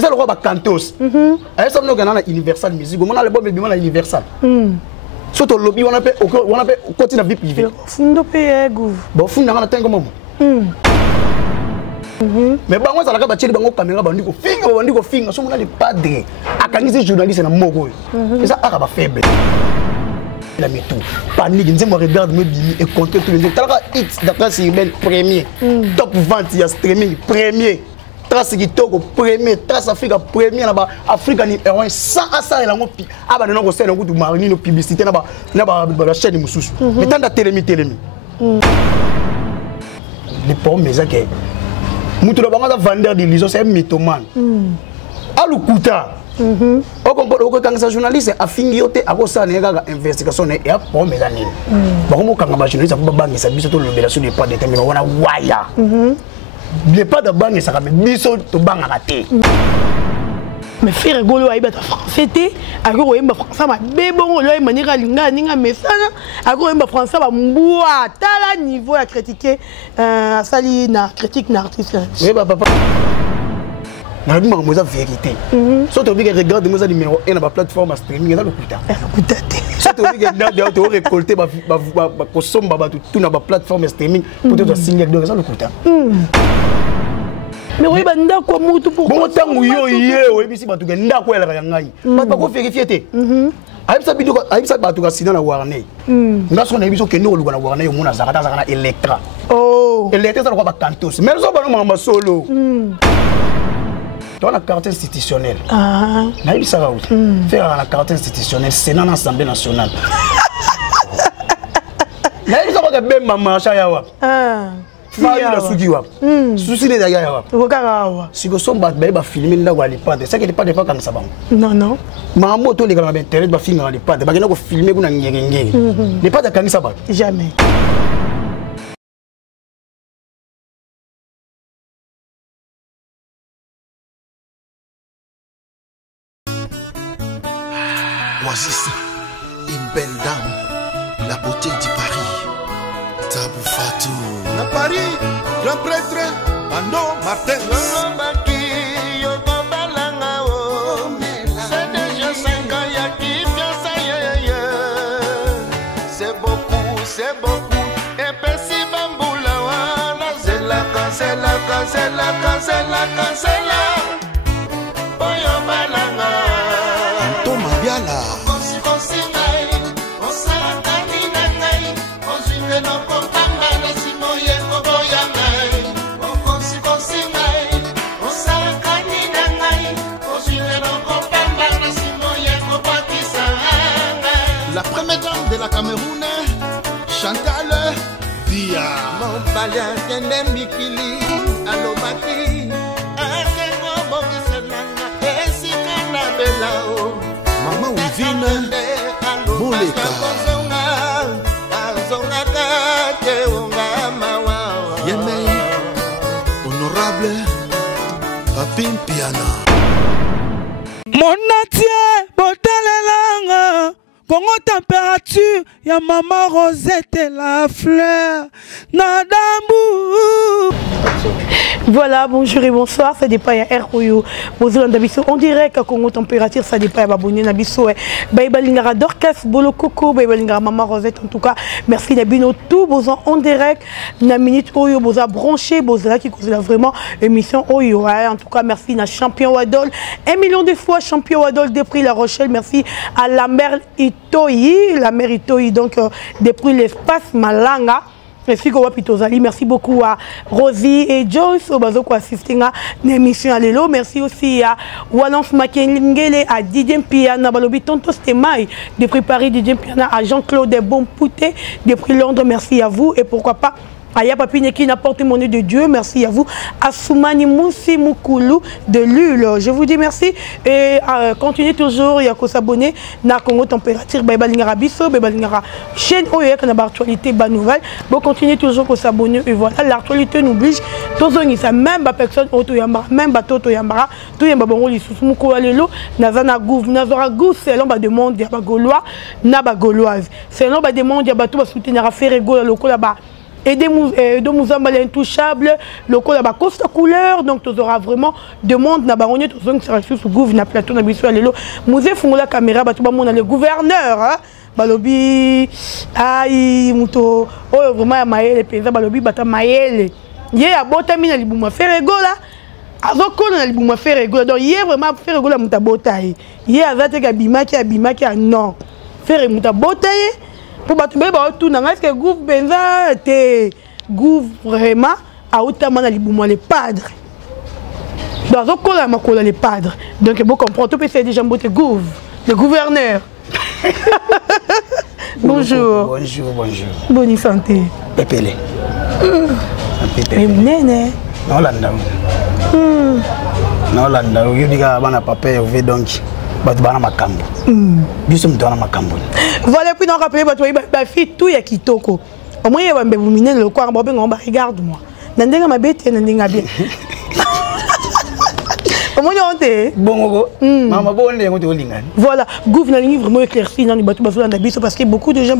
ça le roi ba cantos ça nous na Universal Music on a le bon bébé na Universal surtout lobby on appelle continue vie privée fundo pe ego bon funda na tengo momo mais bango ça la ka tcheli bango caméra bandi ko finga so mona le padre akangisi journaliste na moko et ça aka ba faible la métou panique nzembo regarde me bimi et compter tous les jours talaka hits d'après urbaine premier top vente il y a streaming premier trace kitoko premier trace Africa premier na ba Africa numéro 1 sans asa la ngopi aba na ko sela ngutu marini no publicité na ba chaîne mususu mais tant da télémi les pommes mais ça que mutu na banga vendeur d'illusion c'est un mythomane alukuta au comprendre au quand ça journaliste a fini yote a kosa na ga investigation et a pommes la nini ba ko mo kanga ba journaliste ba bangi sa biso to lobela sur les pas déterminés wana waya les pas de banque ça ramène biso to banga raté mais frère golo aïba ta français té ako yemba français ma bebongo lo maniera linga ninga mesana ako yemba français ba mbua tala niveau à critiquer sali na critique na artiste oui papa na bi ma moza vérité surtout bi regarde moza numéro 1 na ba plateforme streaming ça le kuta surtout bi regarde to récolter ba ko somba ba tout na ba plateforme streaming pour te signer donc ça le kuta mais oui banda ko mutu pour bon tangu yo oui bisi batu ke ndako yala ya ngai ba ko vérifier té ayibisa bido ayibisa batu ka sina na warné ngaso na biso ke no luka na warné yo mona zakata zakana Electra Electra ça ko ba cantos mais so ba no mama solo dans la carte institutionnelle na yibisa ba faire la carte institutionnelle Sénat l'Assemblée nationale na yibisa ko ke be mama cha yawa Faya la suki wa. Souci les d'ailleurs wa. Okara. Si go somba ba filmer nda wa lipade. Ça que pas des fois comme ça ba. Non. Ma moto les gars ba internet ba filmer wa lipade. Ba ko filmer kuna ngenge. Les pas de kanisa ba. Jamais. Oasis, une belle dame, la beauté du Paris. Tabou Fatou. Na Paris, grand prêtre, Ando Martin. C'est déjà 5 ans, y'a qui vient ça, c'est beaucoup. Et puis si Bamboula, c'est la Boyo Balanga. Anto Mabiala. La première dame de la Cameroun, Chantal Dia. Mon balien kende mikili, alobaki. Akengo bokiselanga, esika na belao. Maman Wivine, Moleka. Yemei, honorable, Papin Piana. Mon natie, botalelanga. Congo température, ya maman Rosette la fleur, Nadambu. Voilà, bonjour et bonsoir, ça dépend ya ROYO. Bonjour Ndabiso, on dirait que Congo température, ça dépend ya Babouné Nabiso. Baïbalingara Dorcas, Bolo Coco, Baïbalingara Maman Rosette, en tout cas, merci Nabino, tout, besoin en direct, na minute Oyo, besoin branché, besoin qui cause vraiment émission Oyo. En tout cas, merci na champion Wadol, 1 million de fois champion Wadol, depuis La Rochelle, merci à la mère Itoyi, donc depuis l'espace Malanga. Merci beaucoup à Rosie et Joyce qui assistent à l'émission. Merci aussi à Walance Makengele, à Didier Piana, Tonto Stemai, depuis Paris, Didier Piana, à Jean-Claude Bompouté, depuis Londres. Merci à vous et pourquoi pas Aya Papine qui n'apporte mon nez de Dieu, merci à vous. Assoumani Moussi Moukoulou de Lule, je vous dis merci et continuez toujours, il y a qu'à s'abonner na Congo Température, Baïbalingara Bisso, Baïbalingara chaîne OEK, on a actualité, bonne nouvelle. Bon, continuez toujours qu'à s'abonner et voilà, l'actualité nous oblige. Tous les gens, même la personne auto yambara, même bateau auto yambara, tout yamba bongo li sous Moukoulalo, nazana gouv, nazara gouv, c'est l'homme de monde, il y a Gaulois, na Gauloise. C'est l'homme de monde, il y a bateau, soutenir à faire égaux, le là-bas. Aidez Mouzamba l'intouchable, le col à Costa couleur, donc tu auras vraiment demande na baronnier tu sera sur Gouv na plateau na biso lelo. Mouzé font la caméra ba tu ba mona le gouverneur hein. Balobi ai muto oh vraiment maele pesa balobi bata maele. Yé a bota mina libuma faire gola. Azoko na libuma faire gola donc yé vraiment faire gola muta botaye. Yé azate ka bimaki non. Faire muta botaye. Pour battre tout est-ce que Gouv benza te Gouv vraiment a autant les boumons les padres dans un col à ma colle les padres donc vous comprenez tout c'est déjà beauté Gouv le gouverneur. Bonjour. Bonne santé. Pépélé. Néné. Non landa. Non landa. Yo diga bana papa yo ve donc. Batubana makambo. Biso mtwana makambo. Voilà puis non rappeler ba fille tout ya kitoko. Au moins ya ba mine le quoi ba benga ba regarde moi. Nandenga mabete nandenga bien. Voilà, Gouv n'a vraiment éclairci dans les bateaux parce que beaucoup de gens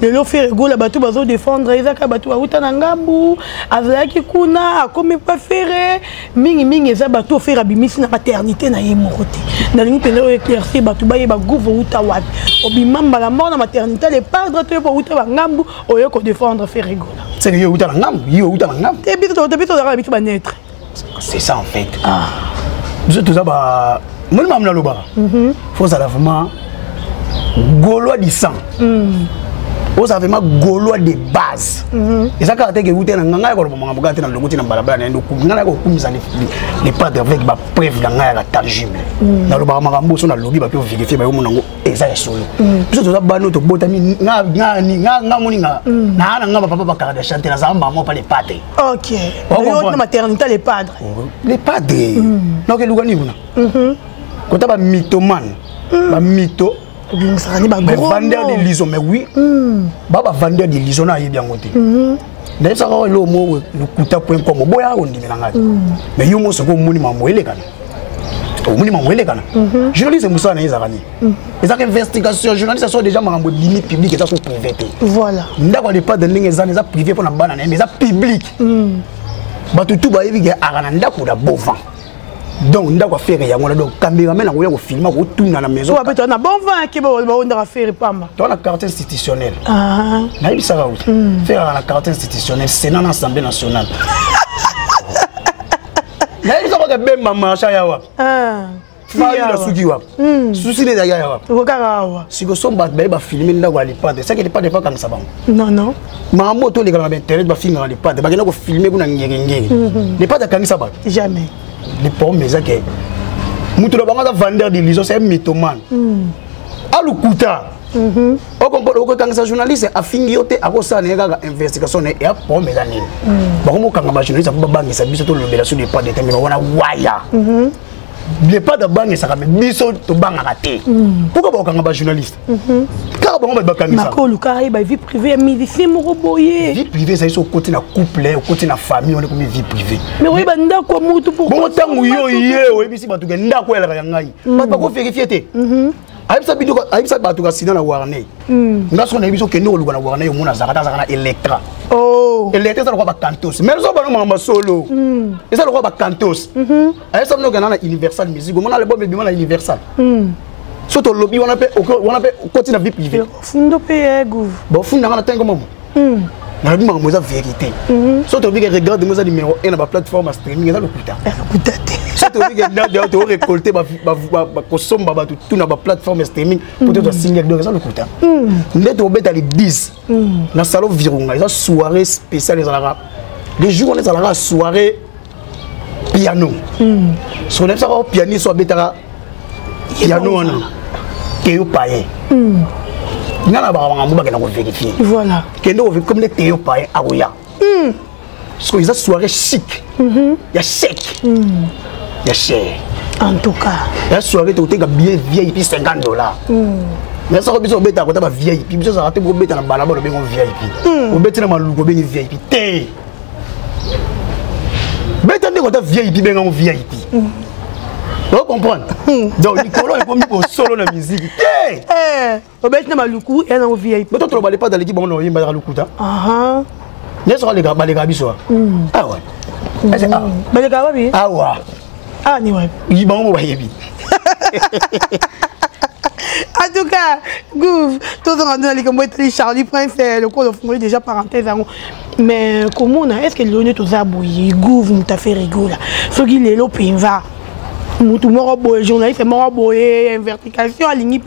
le fait rigolo, bateau bazo défendre Isaac bateau Outanangambu, Azaki Kuna, comme pas faire, Ming et bateau faire abimis na maternité na yemorote. Dans les pénaux éclairci, bateau baye ba Gouv Outawad. Obimam la mort na maternité, les padres te pour Outanangambu, au lieu de défendre faire rigolo. C'est que Outanangambu, Outanangambu. C'est ça en fait. Tout ça, moi, je faut vraiment Gaulois du sang. Faut vraiment Gaulois de base. Et ça, quand vous êtes les pas avec ma preuve dans la tangible. Dans le bar, on a lobby pour vérifier que vous avez ça solo. Tout ça, nous sommes botami, ok. La maternité, les padres. Les padres. Donc, quand tu as un mythomane, un mytho, vendeur de liaison, mais oui, vendeur de liaison, il y a bien côté. D'ailleurs, ça va le mot le couta.com, mais il y a un monument, journaliste Moussa Naïzarani. Les investigations, journalistes sont déjà en limite publique et ça sont privés. Voilà. D'accord, les pas de lignes privées pour la banane, mais ça public. Tout va y avoir un bon vent. Donc, on doit faire rien. Donc, caméraman, on va filmer, on tourne dans la maison. On a un bon vent qui va faire pas mal. Tu as la carte institutionnelle. Ah. Ça va faire la carte institutionnelle, c'est dans l'Assemblée nationale. Naïs a bien maman chayawa. Ah. La sukiwa. Souci les ayawa. Okarawa. Si vous sommes battus, filmer là où les pas. C'est que les pas des fois comme ça. Non non. Maman tous les gars internet va filmer les pas. Bah qu'on filmer qu'on a ngengenge. Les pas de comme ça. Jamais. Les pommes mais ça que. Moutoula banga vendeur de liaison c'est un mythomane. Alukuta. Quand un journaliste a fini de investigation et a pour mes années. Bon, quand un journaliste a banque, ça bise tout le béla sur les pas déterminés. On a waya. Les pas de banque, ça ramène bise tout banque à rater. Pourquoi quand un journaliste? Car bon, on va banque. Marco Lucas, il va vie privée, médecin, mon roboyer. Vie privée, ça est au côté de la couple, au côté de la famille, on est comme vie privée. Mais oui, banda quoi, moutou pour. Bon, tant où yo, et puis si tu as un quoi, elle a rien. Pas quoi vérifier. Aïbsa bido aïbsa batuka sina na warné ngaso na biso kendo luka na warné yo mona zakata zakana Electra oh Electra ça ba cantos mais so ba no mama solo et ça le ba cantos aïbsa no kana na Universal Music mona le bombe bima na Universal surtout lobby on appelle continue vie privée fundo pe Gouv bon funda na tango mamu na bima mo za vérité surtout bi regarde mo za numéro 1 na ba plateforme streaming ça le kuta surtout bi regarde to récolter ba kosomba ba tout na ba plateforme streaming pour te signer donc ça le kuta ndeto obeta les 10 na salon virunga ça soirée spéciale les jours on est à la soirée piano sur les ça pianiste soit betara piano on que yo paye nana ba ngamba ba kana ko vérifier voilà kendo comme les théo paye agoya parce que ils ont soirée chic il y a chèque il y a cher en tout cas la soirée tu as bien VIP $50 mais ça besoin beta ko ta ba VIP besoin ça rater ko beta na balaba le bengo VIP ko beta na maluko bengo VIP té beta de ko ta VIP bengo VIP. Vous comprenez? Donc, Nicolas est commis pour solo la musique. Au bête n'a maluku et n'a VIP. Mais toi, tu ne vas pas dans l'équipe, on a eu un maluku. N'est-ce pas les gars biso? Ah ouais. Les gars oui. Ah ouais. Ah ni ouais. Il va on va y En tout cas, Gouv, tout le monde a dit Charlie Prince, le coup de fond déjà parenthèse. Mais comment est-ce que l'on est tous abouillés? Gouv, nous t'a fait rigoler. Ce qui est l'opinion va. Tout le monde journaliste, c'est vertication, aligné,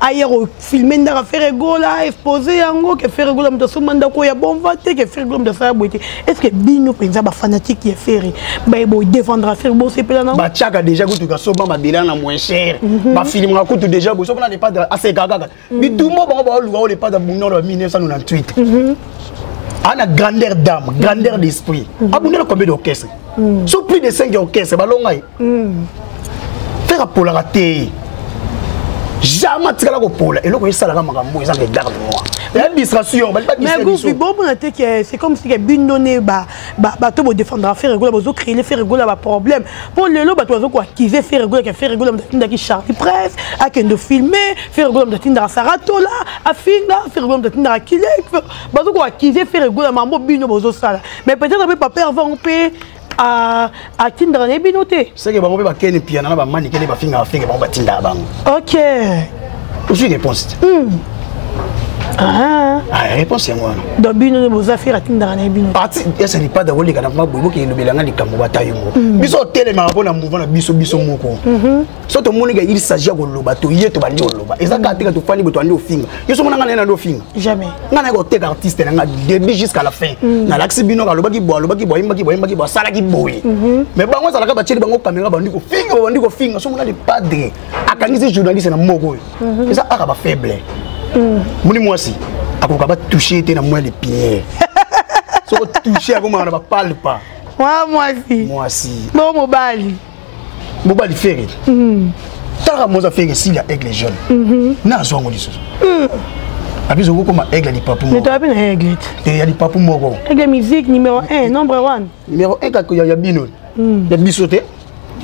ailleurs, filmer, faire rigoler, exposer, que faire rigoler, de ce mandat, qu'il y a bon vote, que faire rigoler, de faire beauté. Est-ce que Bino, par exemple, fanatique qui est ferré, il défendra faire beau, c'est pas là? Bah, Tchaka déjà, quand tu as sauvé ma bilan à moins cher, ma film raconte déjà, vous savez, on n'a pas assez gaga. Mais tout le monde va avoir le pas de Bounon en 1998. On a grandeur d'âme, grandeur d'esprit. Abonnez-le combien d'orchestres? Sur plus de 5 orchestres, ballon. Faire pour la rater. Jamais tu vas pour la. Et là, ça la maman, ils ont des gardes moi. L'administration, c'est comme si bien donné, tout défendre faire rigoler, créer faire rigoler, problème. Pour le lot, tu vas acquiser faire rigoler, faire rigoler, qui Charlie Presse, à qui de filmer, faire rigoler, à Saratola, à Finga, faire rigoler, à Kilek, tu vas acquiser faire rigoler, maman, bino, bozo sala. Mais peut-être pas perdre un peu. À Tindra n'est binoté. C'est que vous avez un piano, vous avez un finger à faire, vous avez un bang. Ok. Je suis réponse. Ah, réponse c'est moi. Donc bino vous avez fait à Tindra n'est binoté. Parti, ce n'est pas de voler quand vous avez le bilan de Kamobatayo. Biso tellement bon mouvement biso moko. Surtout mon gars il s'agit de lobato, il est au loba. Et ça quand tu fais le tourner au finger. Yo sommes dans le finger. Jamais. On a un artiste dans début jusqu'à la fin. Na l'axe bino ka lobaki boa sala ki boy. Mais bango ça la ka bateli bango caméra bandiko finger sommes dans les padres. Akanisi journaliste na moko. Et ça aka ba faible. Mouni moi aussi, à quoi va toucher tes moi les pieds. So toucher à comment on ne parle pas. Moi aussi. Bon mobile. Mobile fait. T'as moi à faire ici là avec les jeunes. Na zo ngoli so. Abi zo comme aigle li papu. Mais tu as bien aigle. Et il y papu moko. Aigle musique numéro 1, number 1. Numéro 1 quand il y a bino. Il y a bisoté.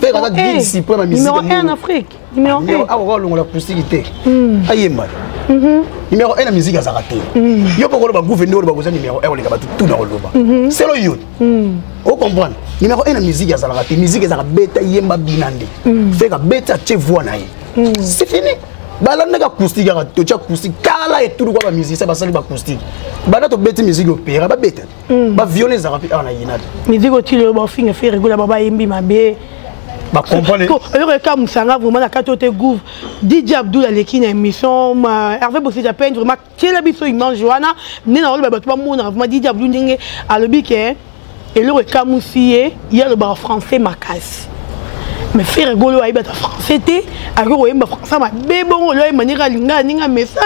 Faire la discipline la musique. Numéro 1 en Afrique. Numéro 1. Ah ouais, la possibilité. Ayema. Numéro 1 la musique a raté. Yo pour le gouverneur ba numéro 1 les gars tout dans le c'est le youth. On comprend. Numéro 1 la musique a raté. Musique a beta yemba binande. Faire beta che voix na. C'est fini. Balanda ka acoustique a to cha acoustique kala et tout quoi la musique ça va salir ba acoustique. Bana to beta musique opéra ba beta. Ba violon za rapi na yina. Musique au tilo ba finga faire rigola baba yembi mabe. Bah comprenez. Alors quand Moussanga vraiment la carte Gouv, DJ Abdul Aleki émission, Hervé Bossé Japan vraiment quel habitude il mange Johanna, né dans le bateau mon vraiment DJ Abdul ndenge à le bique et le quand Moussier, il y a le bar français Macas. Mais faire rigolo à ibata français té, à go yemba français ma bébon le manière linga ninga mesana,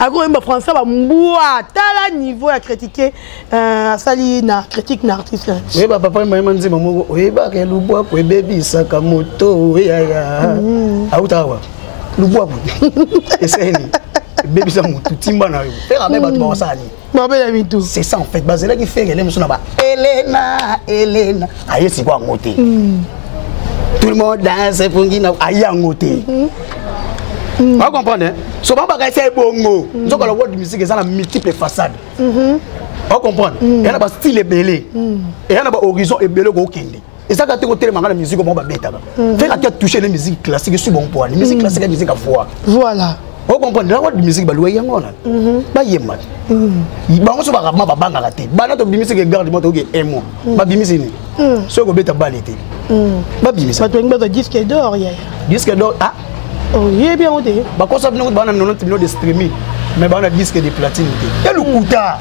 à go yemba français ba mboa tala niveau à critiquer sali na critique na artiste. Oui ba papa m'a dit maman oui ba ke lu bois ko baby Sakamoto ya ya. Autawa. Lu bois ko. Essaye ni. Baby Sakamoto timba na yo. Faire même ba to ça ni. Baba ya mitu. C'est ça en fait, bazela qui fait elle na ba Elena. Aye si quoi ngoté. Tout le monde danse pour qu'il aille en côté. Vous comprenez? Ce n'est pas que bongo. Nous avons la voix de musique qui a multiples façades. Vous comprenez? Il y a un style ébélé. Et il y a un horizon ébélé au Kindi. Et ça, quand tu écoutes la musique, on va bêta. Fait que tu as touché les musiques classiques, c'est bon point. Les musiques classiques, la musique à voix. Voilà. Vous comprenez? La voix de musique, c'est loyer. Bah, il y a mal. Bah, on se va ramener à banga la tête. Bah, notre musique est garde, moi, tu es un mois. Bah, bimisi ni. Ce que bêta balité. Bah, bimisi. Bah, tu as un disque d'or, hier. Disque d'or, ah. Oh, il est bien au dé. Bah, quand ça vient, on a 90 millions de streaming. Mais bah, on a disque de platine. Et le couta.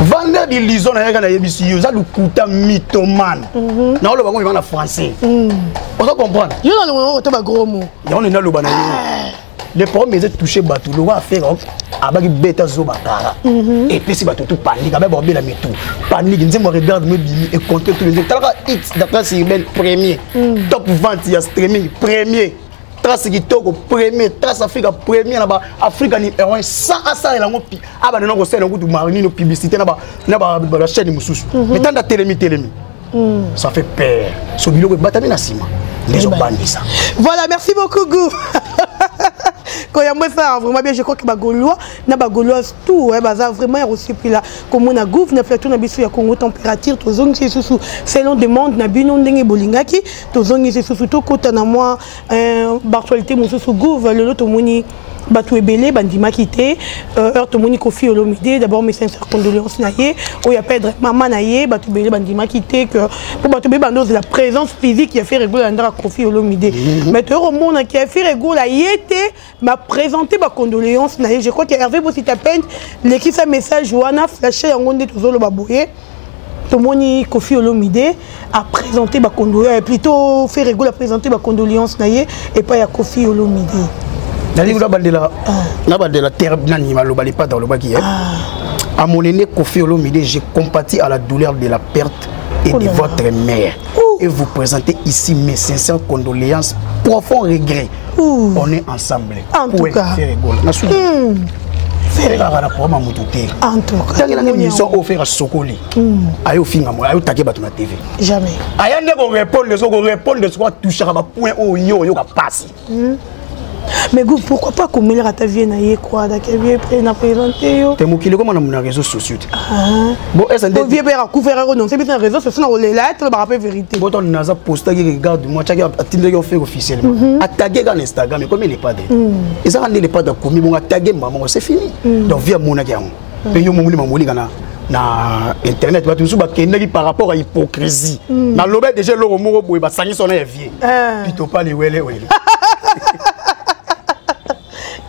Vendeur de l'ison à la ABC, ça le couta mythomane. Non, le wagon il va en français. On se comprend. Il y a un gros mot. Il y a un gros mot. Les premiers ont touché Batou, le va faire avec bêta zobakara. Et puis si Batou tout panique, avec bon la métou. Panique, nous me regarde me bimi et compter tous les autres. T'as hits d'après si ben premier, top 20 il y a streaming premier. Trace qui togo premier, trace Afrique premier là-bas, Afrique numéro 1 sans ça et la mon pi. Ah bah non on sait le goût de mariner nos publicités là-bas, la chaîne Moussous. Mais tant de télémi. Ça fait peur. Ce bilo que batamina sima. Les ont banni ça. Voilà, merci beaucoup Gouv. Quand il y a moi ça vraiment bien, je crois que Bagolois, na Bagolois tout, ouais, baza vraiment reçu puis là comme on a gouv na plateau na biso ya Congo température tozongi sous selon demande na bino ndenge bolingaki tozongi sous to kota na moi actualité mosusu gouv le to moni bato ebele bandima quitté heure to moni Kofi Olomide d'abord mes sincères condoléances na ye o ya perdre maman na ye bato ebele bandima quitté que pour bato ebele bando la présence physique qui a fait réguler ndra Kofi Olomide mais to romona qui a fait réguler yete m'a présenté ba condoléances na ye je crois que Hervé Bossi t'appelle l'équipe sa message wana flashé en onde tozolo baboye to moni Kofi Olomide a présenté ba condoléances plutôt fait réguler a présenté ba condoléances na ye et pas ya Kofi Olomide. La terre n'est pas dans le bas qui est. À mon aîné Kofi Olomide, j'ai compati à la douleur de la perte et de votre mère. Et vous présentez ici mes sincères condoléances, profond regret. On est ensemble. En tout cas. Faire la rapport à Moutouté. En tout cas. Tant que nous sommes offerts à Sokoli. Ayo finga moi, ayo tagué bato na TV. Jamais. Aya ne ko répondre, les autres répondre de quoi toucher à point au yo ka passe. Mais pourquoi pas qu'on mêle à ta vie naïe quoi d'accord bien prêt à présenter yo. T'es mokile comment dans les réseaux sociaux. Bon est-ce que vieux père a couvert non c'est bien réseaux sociaux on les là tu vas rappeler vérité. Bon on a posté regarde moi tu as tindé on fait officiellement. A taguer dans Instagram mais comme il est pas de. Et ça rend les pas de commis bon a taguer maman c'est fini. Donc via mon agam. Et yo momuli kana na internet ba toujours ba kenaki par rapport à hypocrisie. Na lobé déjà le mot boy ba sangi sona vieux. Plutôt pas les wele wele.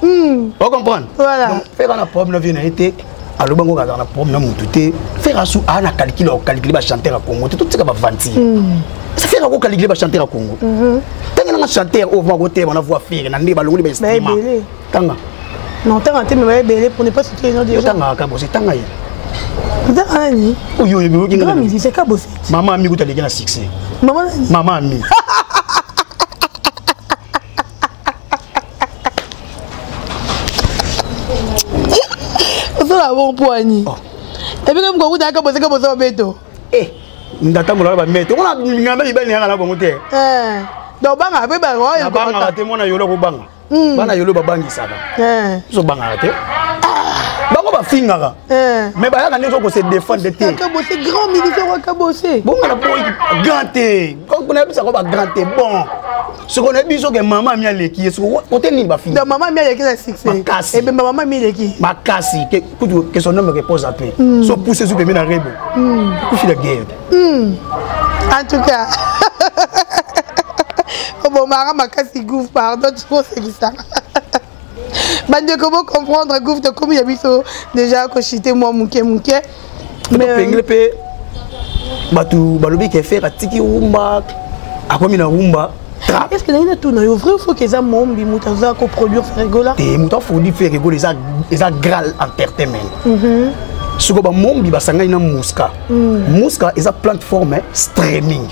Vous comprenez? Voilà. Donc, faire un problème de été, alors bon, on a un problème de tout. Faire un sou, on a calculé le chanteur à Congo. Tout ce qu'on va vanter. Ça fait un calculer le chanteur à Congo. Tant qu'on a un chanteur au côté, on a voix faire, on a des ballons de instrument. Tanga. Non, t'as raté mais belé pour ne pas citer les autres déjà. Tanga, kabosé, tanga. Tanga ni. Oh yo yo yo. Grand musique, c'est kabosé. Maman ami, vous t'allez gagner succès. Maman ami. La bon poignet. Et puis comme vous avez commencé comme ça au béton. Eh, nous attendons là mettre. On a ngamba ibani ngala bon côté. Donc banga be ba roya. Banga raté mon yolo ko banga. Bana yolo ba bangi saba. So banga raté. Bango ba fingaka. Mais ba yaka nezo ko se défendre de té. Kabosé grand militaire wa kabosé. Bon na boy ganté. Quand on a vu ça ko ba ganté bon. Ce qu'on a vu c'est que maman mi aleki est côté ni ba finga. Donc maman mi aleki na succès. Et ben maman mi aleki. Ma casse que son nom me repose à paix. So pousser sous pémé na rebo. Couche la guerre. En tout cas. Bon mara makasi gouf pardon tu vois c'est ça. Bande comment comprendre gouf de comme il y a biso déjà ko chité moi mouké. Mais pengle pe batu balobi ke faire tiki rumba akomi na rumba. Est-ce que là tout na yo vrai faut que ça mombi mutaza ko produire Ferregola? Et muta faut dire Ferregola les a Graal Entertainment. Ce que mombi basanga ina Muska. Muska is a plateforme streaming.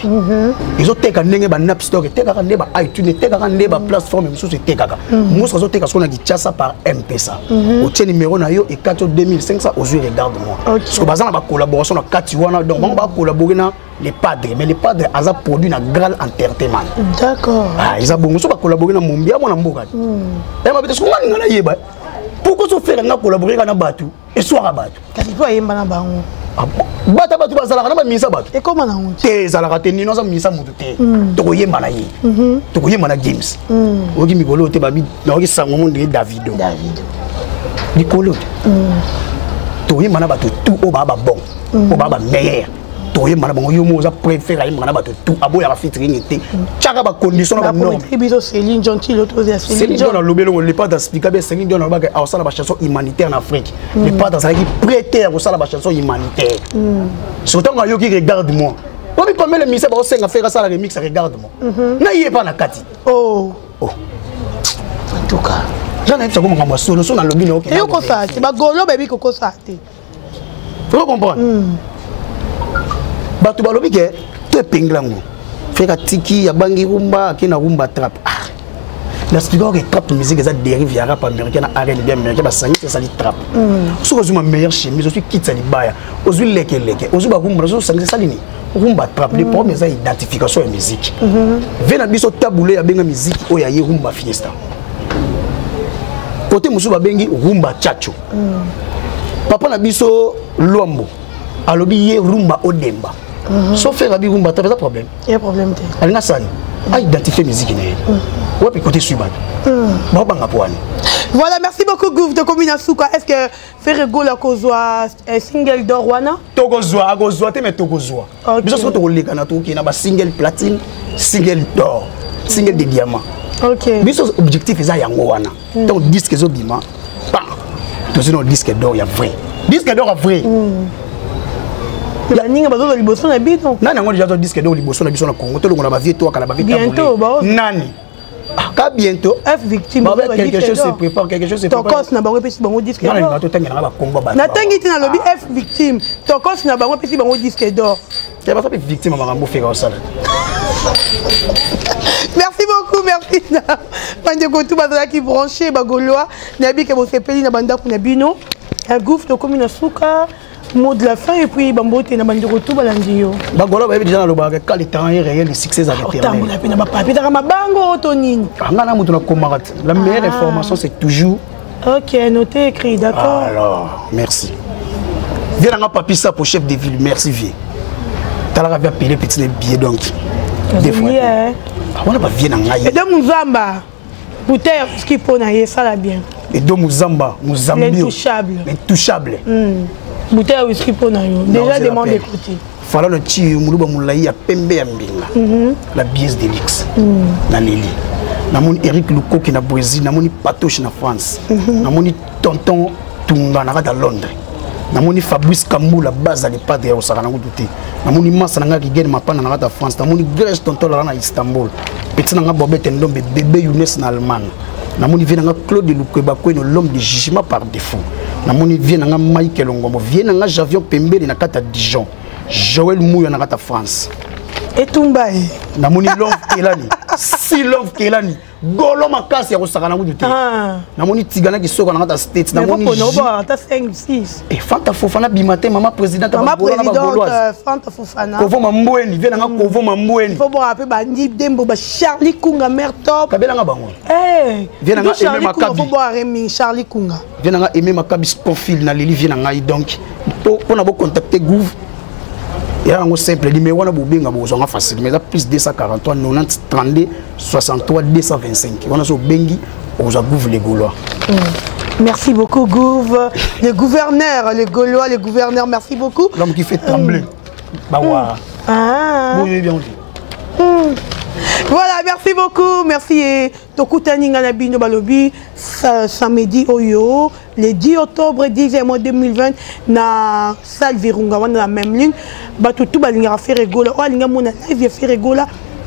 Ils ont teka ndenge ba Napster, teka ndenge ba iTunes, teka ndenge ba plateforme musu se teka. Muska zo teka sona gichasa par M-Pesa. Au tien numéro na yo et 4 2500 aux yeux regarde-moi. Parce que bazana ba collaboration na Katiwana donc on va collaborer na les padres mais les padres a produit na Graal Entertainment. D'accord. Ah ils a bon so ba collaborer na Mombia mona mboka. Et ma bête ce qu'on ngana yeba. Pourquoi tu fais un collaborer avec Batu et soir à Batu? Parce que toi, il y a un bango. Batu bazala na misa Batu. Et comment on dit? Te zala te nino za misa mutu te. To ye mana ye. To ye mana games. Ogi mi bolo te babi na ogi sango monde Davido. Nicolo. To ye mana Batu tout au baba bon. Au baba meilleur. To ye mana bon yo mo za préférer mana Batu tout abo ya featuring était. Chaka ba condition na norme. Biso Céline Gentil l'autre dia Céline Dion lobelo le pas d'expliquer Céline Dion ba ka osala ba chanson humanitaire en Afrique. Le pas dans ça qui prêter à osala ba chanson humanitaire. Surtout quand yo qui regarde moi. Obi combien le ministère ba osenga faire ça la remix regarde moi. Na yé pas na kati. Oh. En tout cas. J'en ai ça comme ngamba solo so na lobby na OK. Et ko ça, c'est ba golo baby ko ça té. Vous comprenez? Batu balobi ke to pinglango. Faire tiki ya bangi rumba kina rumba trap. L'expliquant que trap musique ça dérive ya rap américain na R&B américain ba sangi c'est ça li trap. Ce que je ma meilleure chemise je suis quitte ça li baya. Ozu leke ozu ba rumba so sangi ça li ni. Rumba trap les problèmes ça identification de musique. Vena biso taboulé ya benga musique o ya rumba fiesta. Côté Moussou Babengi, Rumba Tchacho. Papa Nabiso Luambo. Alobi ye Rumba Odemba. Sauf faire Rabi Rumba, t'as pas de problème. Il y a problème. Alina Sani, a identifié musique. Ouais, puis côté Subat. Voilà, merci beaucoup, Gouf de Komina Souka. Est-ce que Ferrego la Kozwa single d'or wana? Togozoa, Agozoa, mais Togozoa. Mais ça, c'est un single platine, single d'or, single de diamant. Ok. Mais son objectif est à wana. Donc, disque de diamant, tout un disque d'or, il y a vrai. Disque d'or, il y a vrai. Ninga bazo liboso na bito. Nani ngoni jato disque d'or liboso na biso na Congo. Tolo ngona ba vie to kala ba vie tabule. Bientôt, Nani? Ka bientôt. F victime. Quelque chose se prépare, quelque chose se prépare. Tokos na bango pesi bango disque d'or. Nani na to tenga na ba Congo ba. Na tengi tina lobi F victime. Tokos na bango pesi bango disque d'or. C'est pas ça que victime à Marambo fait comme ça. Merci beaucoup, merci. Pande ko tout bazala ki branché ba Gaulois. Na bi ke bo sepeli na banda ku na bino. Un gouffre de Komina Souka. Mot de la fin et puis Bambote na bandi retour balandio. Bagolo ba déjà na loba ka le temps est réel, le succès avec terre. Tambo na pena ba papi da ma bango tonini. Ngana mutu na komarat. La meilleure information c'est toujours. OK, noté écrit, d'accord. Alors, merci. Viens na papi ça pour chef de ville, merci vieux. Tala va payer petit billet donc. Des fois. On a pas vieux na ngai. Et de Muzamba. Bouteille ce qui pona ça la bien. Et de Muzamba, Muzambio. L'intouchable. L'intouchable. Bouteille whisky pour nous. Déjà demande d'écouter. Fala no chi muluba mulai ya pembe ya mbinga. La biese de luxe. Na Lili. Na moni Eric Luko na Brésil, na moni Patoche na France. Na moni Tonton Tunga na Londres. Na moni Fabrice Kambou la base à l'EPAD au Sarana Douté. Na moni Massa na Rigel Mapana na France. Na moni Grèce Tonton na Istanbul. Petit na Bobette Ndombe bébé Younes na Allemagne. Na moni vient na Claude Lukeba ko l'homme de jugement par défaut. Namoni vient na Michael Ngombo vient na Javion Pembele na kata Dijon Joël Mouya na kata France et Tumbaye namoni Love Kelani si Love Kelani Golo makasi ya kosaka na ngudu te namoni Tigana ki soko na kata States namoni ta 5 6 et Fanta Fofana bimate mama présidente na Gauloise Fanta Fofana Kovo Mambweni vient na Kovo Mambweni faut voir après bandi Dembo ba Charlie Kunga mère top kabela nga bango vient na Aimé Makabi faut voir Rémi Charlie Kunga vient na Aimé Makabi profil na Lili vient na donc pour na contacter Gouv. Il y a un simple numéro, on a besoin facile, mais il y a plus de 243, 90, 32, 63, 225. On a ce Bengi, on a Gouv les Gaulois. Merci beaucoup, Gouv. Les gouverneurs, les Gaulois, les gouverneurs, merci beaucoup. L'homme qui fait trembler. Bawa. Oui, bien dit. Voilà, merci beaucoup. Merci. Tokutani Nganabino Balobi, samedi Oyo, le 10 octobre 10 mois 2020, na salle Virunga, on a la même ligne. Batutu Balinga Ferregola, ou Alinga Mona Live Ferregola,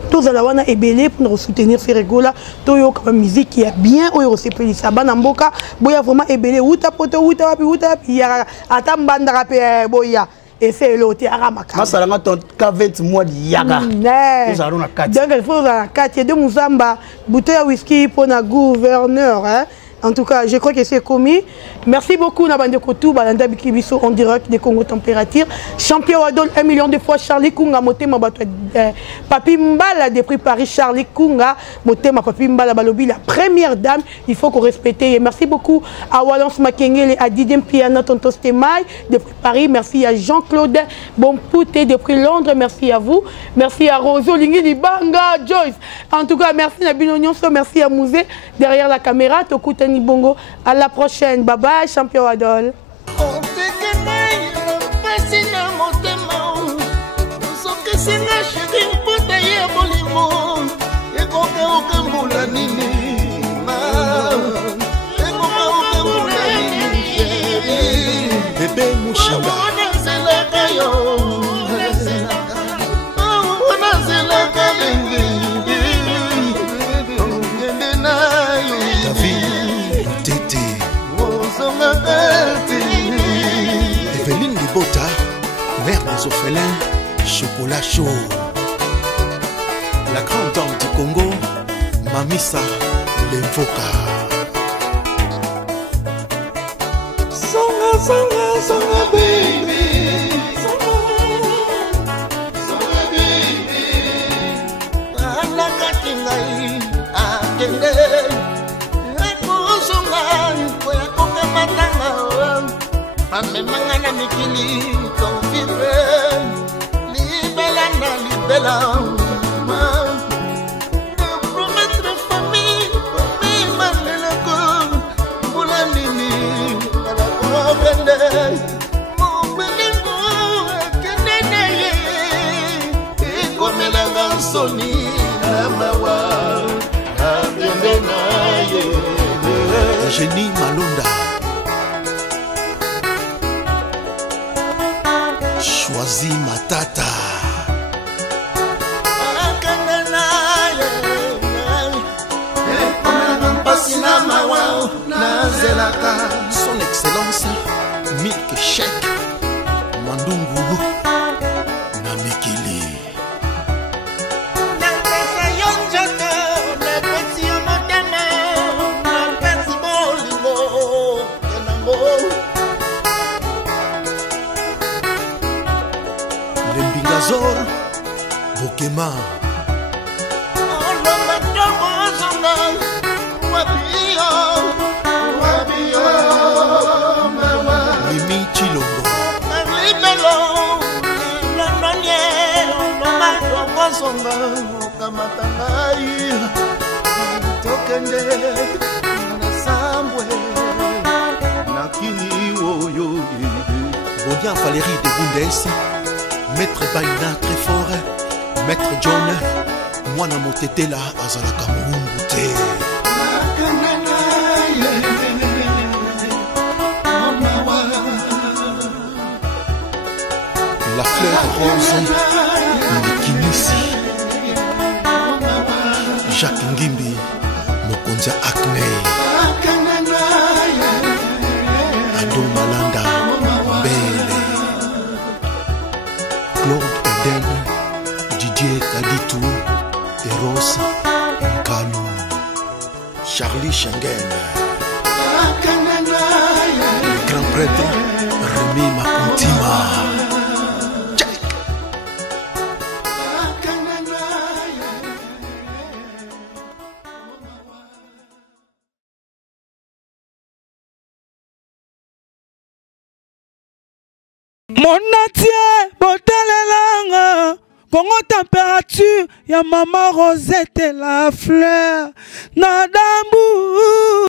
tous à la wana ébélé pour nous soutenir Ferregola, Toyo comme musique qui est bien, Oyo Sepeli Sabana Mboka, Boya vraiment ébélé, Outa Poto, Outa Pi, Yara, Atambanda Rapé, Boya. Et c'est l'autre Aramaka. Moi, ça a ton 20 mois de Yaga. Donc, il faut la 4 de Mouzamba, bouteille à whisky pour la gouverneur. En tout cas, je crois que c'est commis. Merci beaucoup, Nabande Kotou, Balanda Bikibiso en direct de Congo Température. Champion Wadol, 1 million de fois, Charlie Kunga, Motema Bato, Papi Mbala, depuis Paris, Charlie Kunga, Motema Papi Mbala Balobi, la première dame, il faut qu'on respecte. Et merci beaucoup à Walance Makengele, à Didem Piana, Tonto Stemay, depuis Paris. Merci à Jean-Claude Bompouté, depuis Londres. Merci à vous. Merci à Roso Lingini Banga, Joyce. En tout cas, merci à Binonion, merci à Mouzé, derrière la caméra, Tokuta Bongo. À la prochaine. Bye bye, champion Adol. Bébé Mouchinga Evelyne Libota, mère des orphelins, chocolat chaud. La grande dame du Congo, Mamissa Lemvoka. Songa, songa, songa, baby. Songa, baby. Anaka kingai, akende. Eko songa. memanga na mikili konfire libela na libela promettre famille maleloko mbula nini ala kogende mobelingo akende na ye ikomelanga nsoni na mawa akende na ye Génie Malonda. Choisis Matata. Son Excellence Milk Shake Mandungu Namikili. Lembingazor Bokema Mimi Chilombo Bodian Valérie de Bundes, Maître Baina très fort, Maître John, Mwana Motetela Azalaka Moumbute. La fleur rose, Nikinisi, Jacques Ngimbi, Mokonza Acne, Ado Malanda, Bele, Claude Eden, Didier Kaditou, Eros Nkalu, Charlie Schengen, le grand prêtre Rémi Makuntima. Monatie, botalelanga, Congo température, ya maman Rosette la fleur, Nadambu.